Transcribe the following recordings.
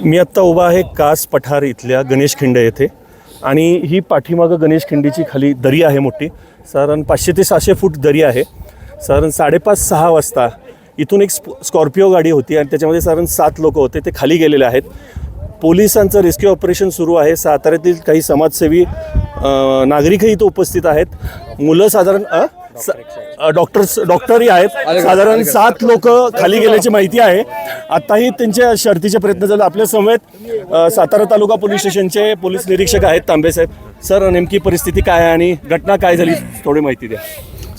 मी आत्ता उभा आहे कास पठार इथल्या गणेश खिंड येथे. आणि ही पाठीमागं गणेश खिंडीची खाली दरी आहे मोठी. साधारण पाचशे ते सहाशे फूट दरी आहे. साधारण साडेपाच सहा वाजता इथून एक स्प स्कॉर्पिओ गाडी होती आणि त्याच्यामध्ये साधारण सात लोक होते ते खाली गेलेले आहेत. पोलिसांचं रेस्क्यू ऑपरेशन सुरू आहे. साताऱ्यातील काही समाजसेवी नागरिकही इथं उपस्थित आहेत. मुलं साधारण स- डॉक्टर्स डॉक्टरही आहेत. साधारण सात लोक खाली गेल्याची माहिती आहे. आत्ताही त्यांच्या शर्थीचे प्रयत्न झाले. आपल्या समेत अ, सातारा तालुका पोलीस स्टेशनचे पोलीस निरीक्षक आहेत तांबे साहेब. सर नेमकी परिस्थिती काय आहे आणि घटना काय झाली? थोडी माहिती द्या.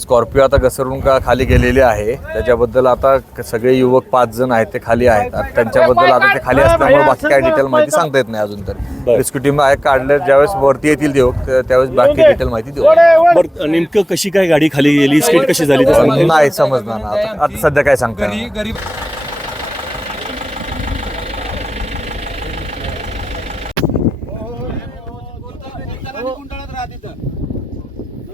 स्कॉर्पिओ आता घसरून का खाली गेलेली आहे त्याच्याबद्दल आता सगळे युवक पाच जण आहेत ते खाली आहेत आता त्यांच्याबद्दल आता ते खाली असल्यामुळे बाकी काय डिटेल माहिती सांगता येत नाही अजून तर रेस्क्यू टीम आहे काढले ज्यावेळेस वरती येतील देऊ त्या- त्यावेळेस बाकी डिटेल माहिती देऊ बरं नेमकं कशी काय गाडी खाली गेली स्पीड कशी झाली ते सांगा. नाही समजणार ना आता आता सध्या काय सांगता येणार नाही.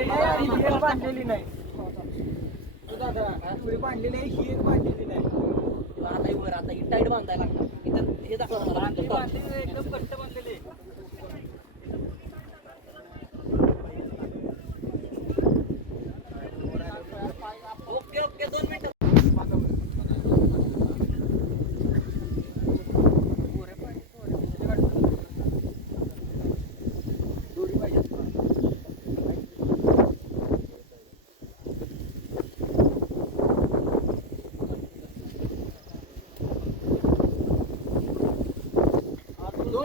बांधलेली नाही बांधलेली आहे ही एक बांधलेली नाही आता वर आता ही टाईट बांधायला लागणार. इथं हे दाखवा मला एकदम कट्ट बांधलेली आहे. ओके ओके दोन मिनिटं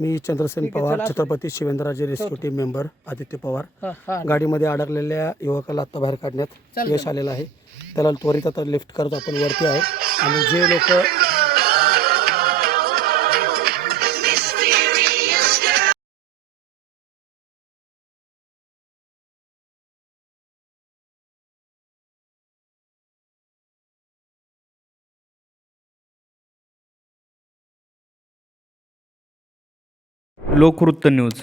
मी Chandrasen Pawar Chhatrapati Shivendraraje rescue team member Aditya Pawar. गाडीमध्ये अडकलेल्या युवकाला आत्ता बाहेर काढण्यात यश आलेलं आहे. त्याला त्वरित आता लिफ्ट करत आपण वरती आहे. आणि जे लोक लोकवृत्त न्यूज